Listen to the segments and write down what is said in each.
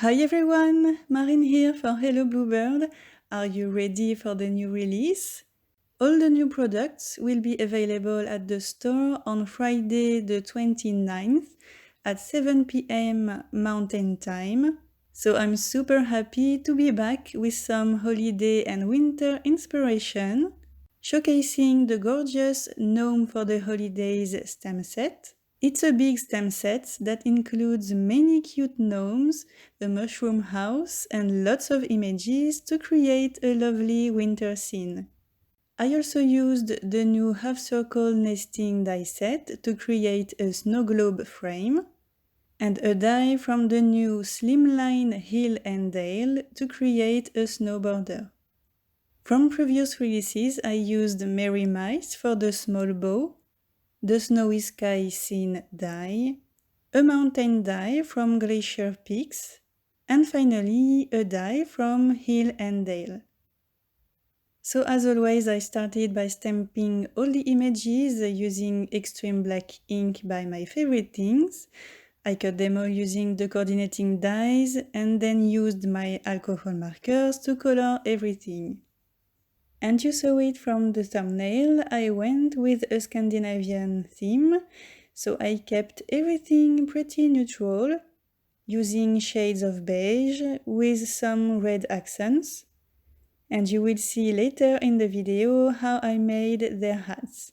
Hi everyone, Marine here for Hello Bluebird. Are you ready for the new release? All the new products will be available at the store on Friday the 29th at 7 p.m. Mountain Time. So I'm super happy to be back with some holiday and winter inspiration, showcasing the gorgeous Gnome for the Holidays stem set. It's a big stem set that includes many cute gnomes, a mushroom house, and lots of images to create a lovely winter scene. I also used the new half circle nesting die set to create a snow globe frame, and a die from the new Slimline Hill and Dale to create a snow border. From previous releases, I used Merry Mice for the small bow, the Snowy Sky Scene die, a mountain die from Glacier Peaks, and finally a die from Hill and Dale. So as always, I started by stamping all the images using extreme black ink by My Favorite Things. I cut them all using the coordinating dies and then used my alcohol markers to color everything. And you saw it from the thumbnail, I went with a Scandinavian theme, so I kept everything pretty neutral, using shades of beige with some red accents. And you will see later in the video how I made their hats.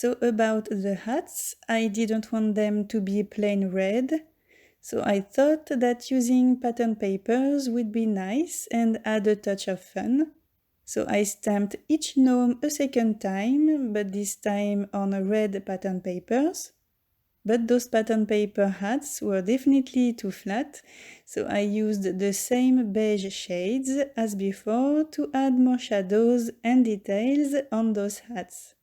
So about the hats, I didn't want them to be plain red, so I thought that using pattern papers would be nice and add a touch of fun. So I stamped each gnome a second time, but this time on red pattern papers. But those pattern paper hats were definitely too flat, so I used the same beige shades as before to add more shadows and details on those hats.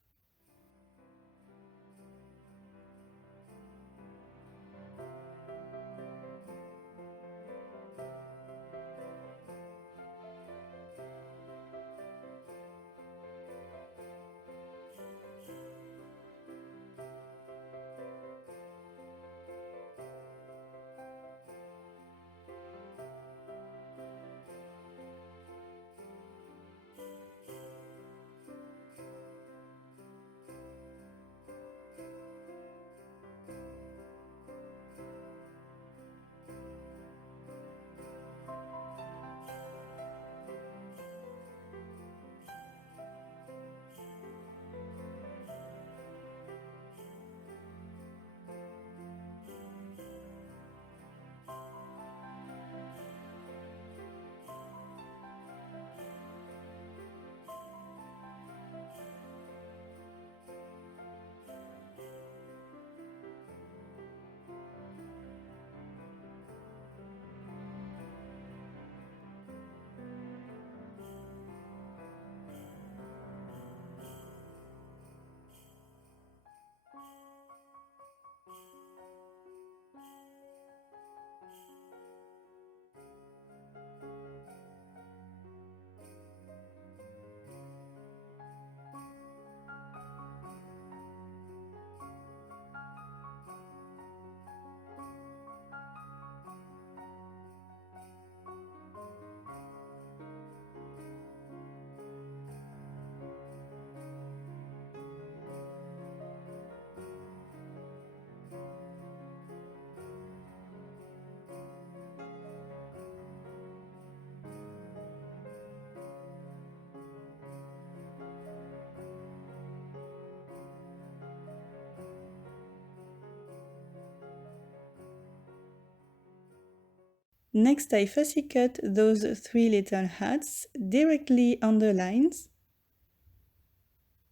Next, I fussy cut those three little hats directly on the lines.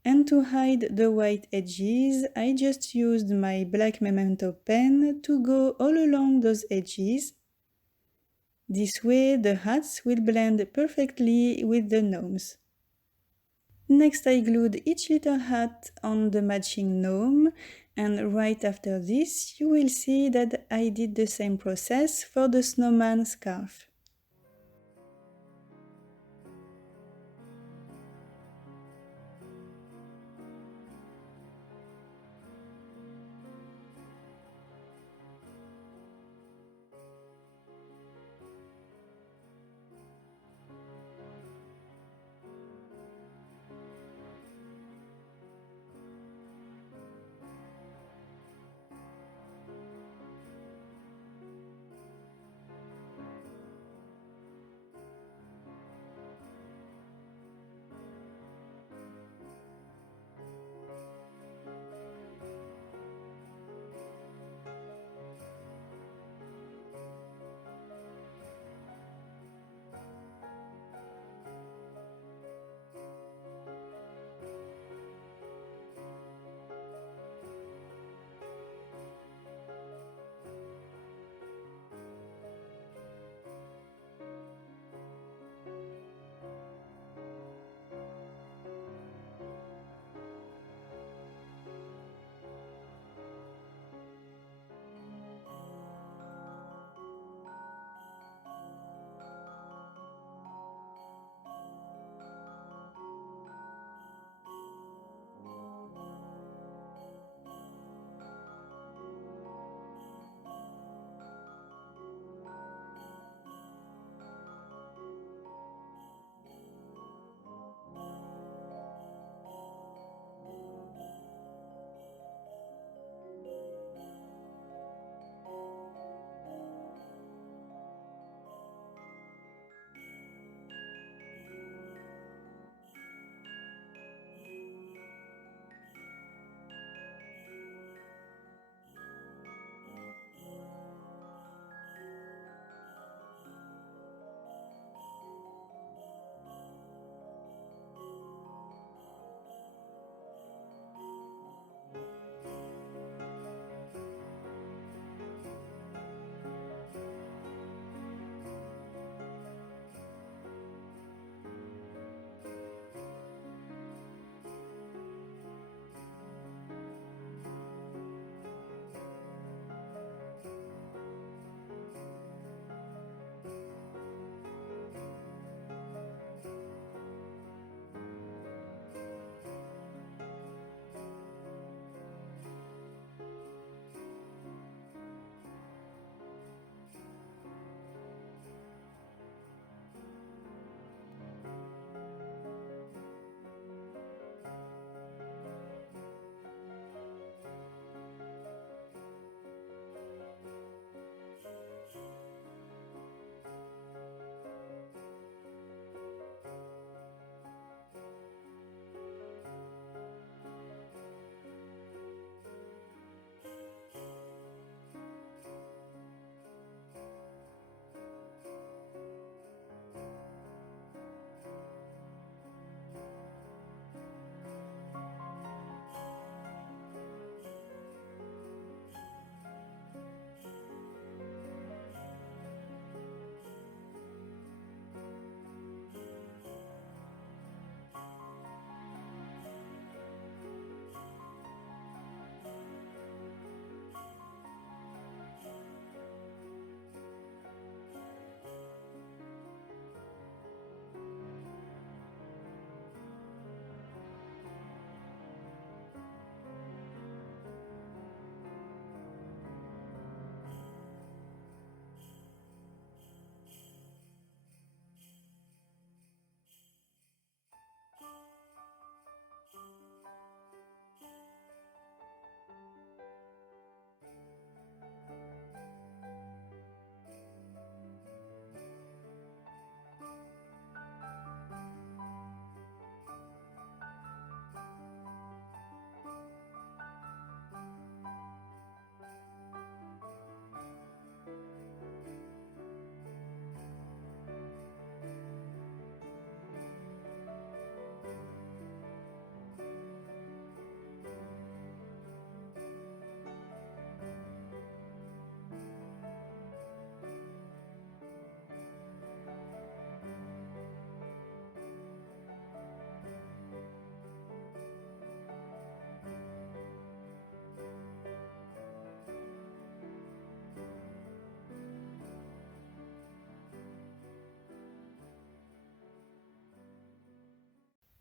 And to hide the white edges, I just used my black Memento pen to go all along those edges. This way the hats will blend perfectly with the gnomes. Next I glued each little hat on the matching gnome, and right after this you will see that I did the same process for the snowman scarf.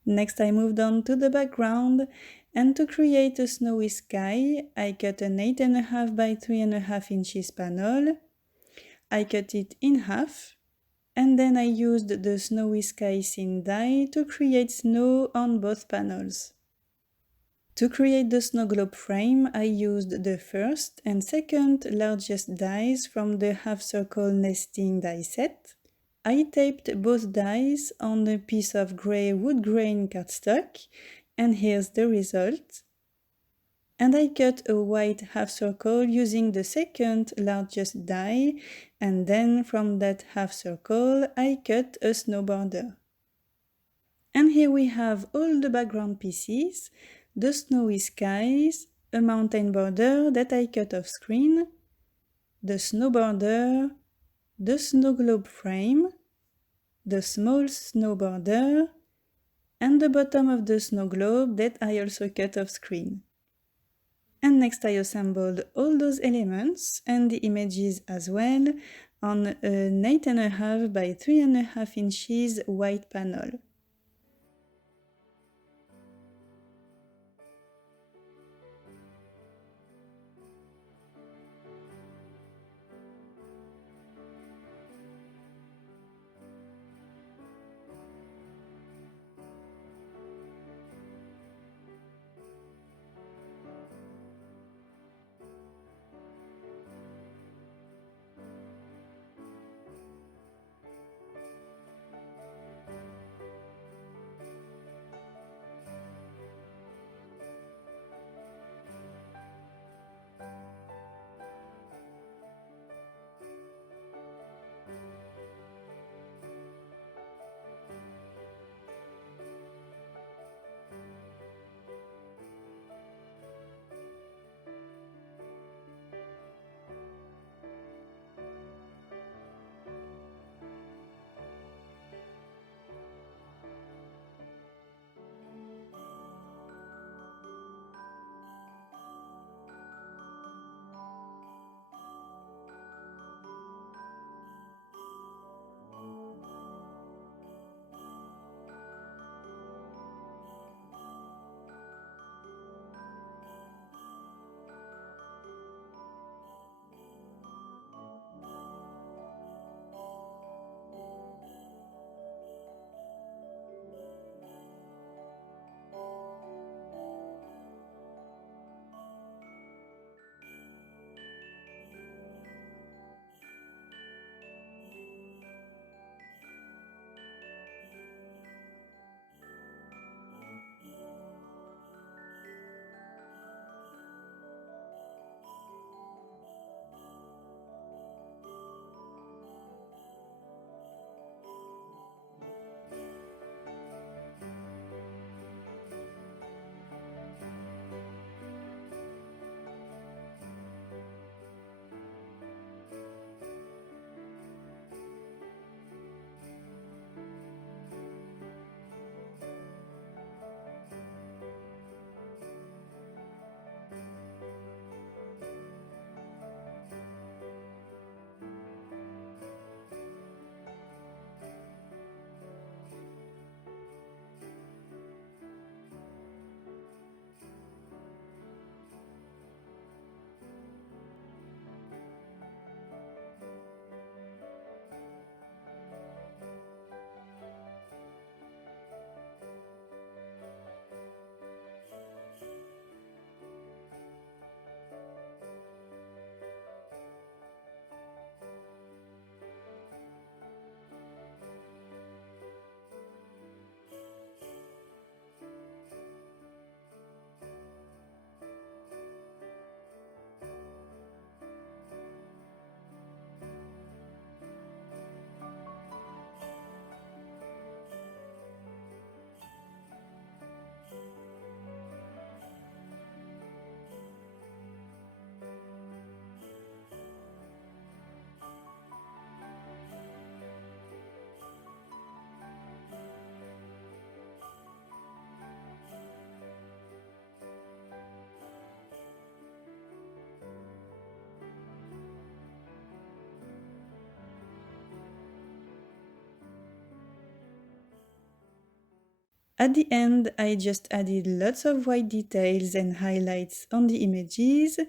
Next I moved on to the background, and to create a snowy sky, I cut an 8.5 by 3.5 inches panel. I cut it in half, and then I used the Snowy Sky scene die to create snow on both panels. To create the snow globe frame, I used the first and second largest dies from the half circle nesting die set. I taped both dies on a piece of grey wood grain cardstock, and here's the result. And I cut a white half circle using the second largest die, and then from that half circle I cut a snow border. And here we have all the background pieces, the snowy skies, a mountain border that I cut off screen, the snow border, the snow globe frame, the small snow border, and the bottom of the snow globe that I also cut off screen. And next I assembled all those elements and the images as well on an 8.5 by 3.5 inches white panel. At the end, I just added lots of white details and highlights on the images,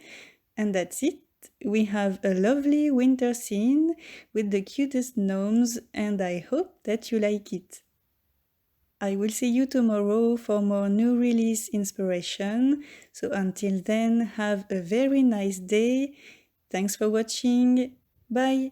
and that's it. We have a lovely winter scene with the cutest gnomes, and I hope that you like it. I will see you tomorrow for more new release inspiration. So until then, have a very nice day. Thanks for watching. Bye.